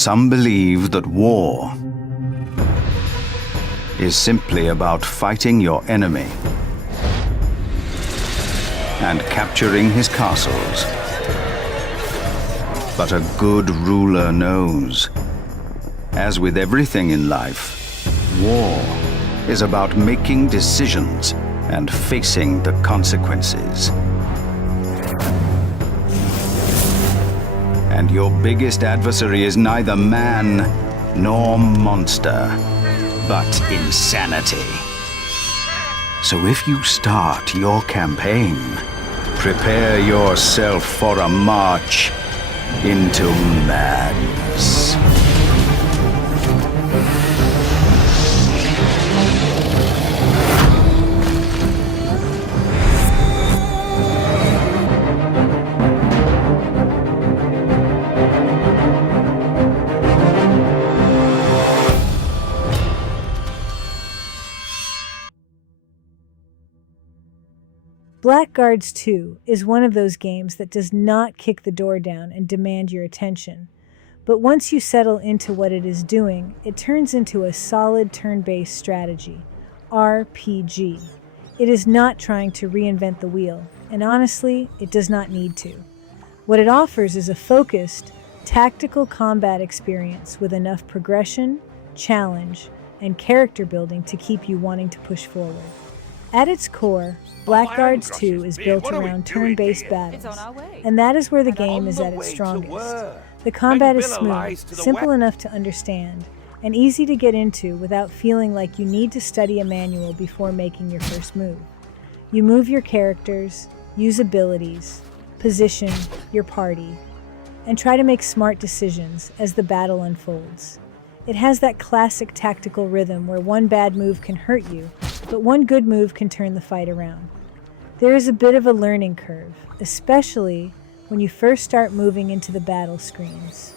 Some believe that war is simply about fighting your enemy and capturing his castles. But a good ruler knows, as with everything in life, war is about making decisions and facing the consequences. And your biggest adversary is neither man nor monster, but insanity. So if you start your campaign, prepare yourself for a march into madness. Blackguards 2 is one of those games that does not kick the door down and demand your attention. But once you settle into what it is doing, it turns into a solid turn-based strategy, RPG. It is not trying to reinvent the wheel, and honestly, it does not need to. What it offers is a focused, tactical combat experience with enough progression, challenge, and character building to keep you wanting to push forward. At its core, Blackguards 2 is built around turn-based battles, and that is where the game is at its strongest. The combat is smooth, simple enough to understand, and easy to get into without feeling like you need to study a manual before making your first move. You move your characters, use abilities, position your party, and try to make smart decisions as the battle unfolds. It has that classic tactical rhythm where one bad move can hurt you, but one good move can turn the fight around. There is a bit of a learning curve, especially when you first start moving into the battle screens.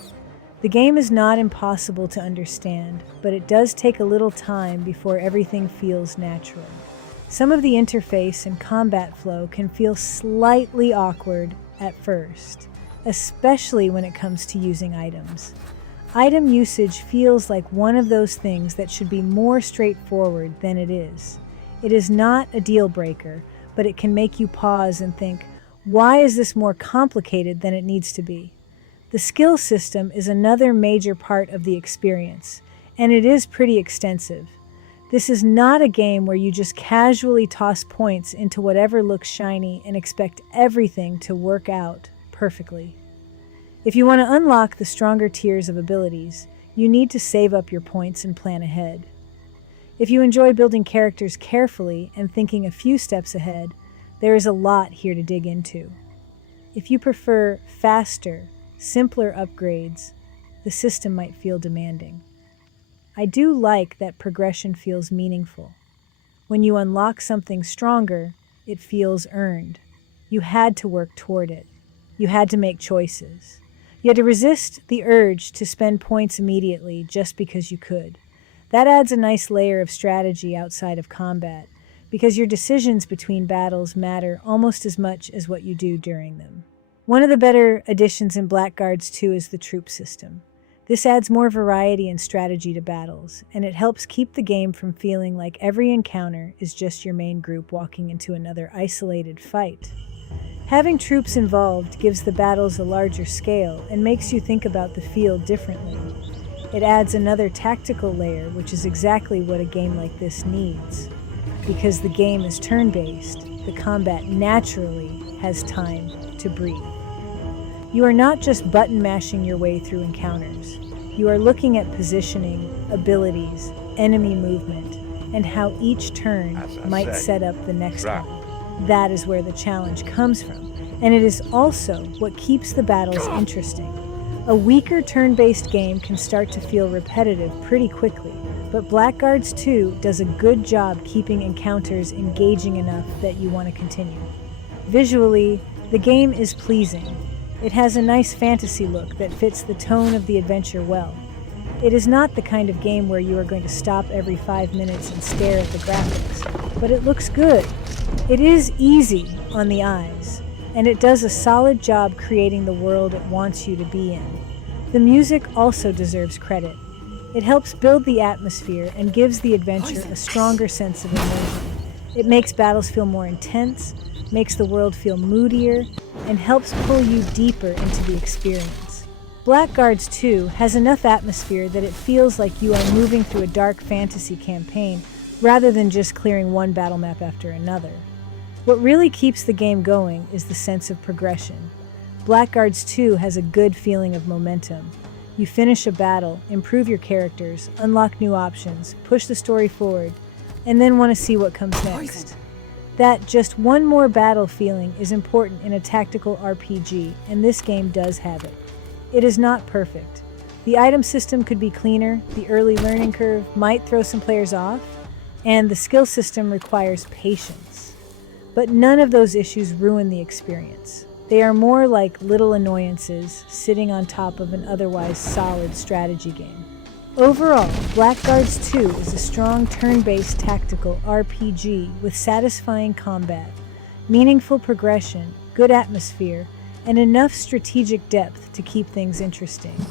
The game is not impossible to understand, but it does take a little time before everything feels natural. Some of the interface and combat flow can feel slightly awkward at first, especially when it comes to using items. Item usage feels like one of those things that should be more straightforward than it is. It is not a deal breaker, but it can make you pause and think, why is this more complicated than it needs to be? The skill system is another major part of the experience, and it is pretty extensive. This is not a game where you just casually toss points into whatever looks shiny and expect everything to work out perfectly. If you want to unlock the stronger tiers of abilities, you need to save up your points and plan ahead. If you enjoy building characters carefully and thinking a few steps ahead, there is a lot here to dig into. If you prefer faster, simpler upgrades, the system might feel demanding. I do like that progression feels meaningful. When you unlock something stronger, it feels earned. You had to work toward it. You had to make choices. You had to resist the urge to spend points immediately just because you could. That adds a nice layer of strategy outside of combat, because your decisions between battles matter almost as much as what you do during them. One of the better additions in Blackguards 2 is the troop system. This adds more variety and strategy to battles, and it helps keep the game from feeling like every encounter is just your main group walking into another isolated fight. Having troops involved gives the battles a larger scale and makes you think about the field differently. It adds another tactical layer, which is exactly what a game like this needs. Because the game is turn-based, the combat naturally has time to breathe. You are not just button-mashing your way through encounters. You are looking at positioning, abilities, enemy movement, and how each turn might set up the next one. That is where the challenge comes from, and it is also what keeps the battles interesting. A weaker turn-based game can start to feel repetitive pretty quickly, but Blackguards 2 does a good job keeping encounters engaging enough that you want to continue. Visually, the game is pleasing. It has a nice fantasy look that fits the tone of the adventure well. It is not the kind of game where you are going to stop every 5 minutes and stare at the graphics, but it looks good. It is easy on the eyes, and it does a solid job creating the world it wants you to be in. The music also deserves credit. It helps build the atmosphere and gives the adventure a stronger sense of immersion. It makes battles feel more intense, makes the world feel moodier, and helps pull you deeper into the experience. Blackguards 2 has enough atmosphere that it feels like you are moving through a dark fantasy campaign rather than just clearing one battle map after another. What really keeps the game going is the sense of progression. Blackguards 2 has a good feeling of momentum. You finish a battle, improve your characters, unlock new options, push the story forward, and then want to see what comes next. That just one more battle feeling is important in a tactical RPG, and this game does have it. It is not perfect. The item system could be cleaner, the early learning curve might throw some players off, and the skill system requires patience. But none of those issues ruin the experience. They are more like little annoyances sitting on top of an otherwise solid strategy game. Overall, Blackguards 2 is a strong turn-based tactical RPG with satisfying combat, meaningful progression, good atmosphere, and enough strategic depth to keep things interesting.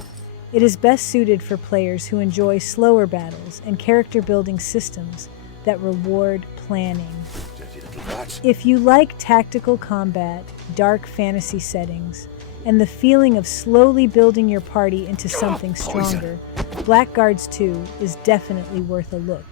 It is best suited for players who enjoy slower battles and character-building systems that reward planning. If you like tactical combat, dark fantasy settings, and the feeling of slowly building your party into something stronger, Blackguards 2 is definitely worth a look.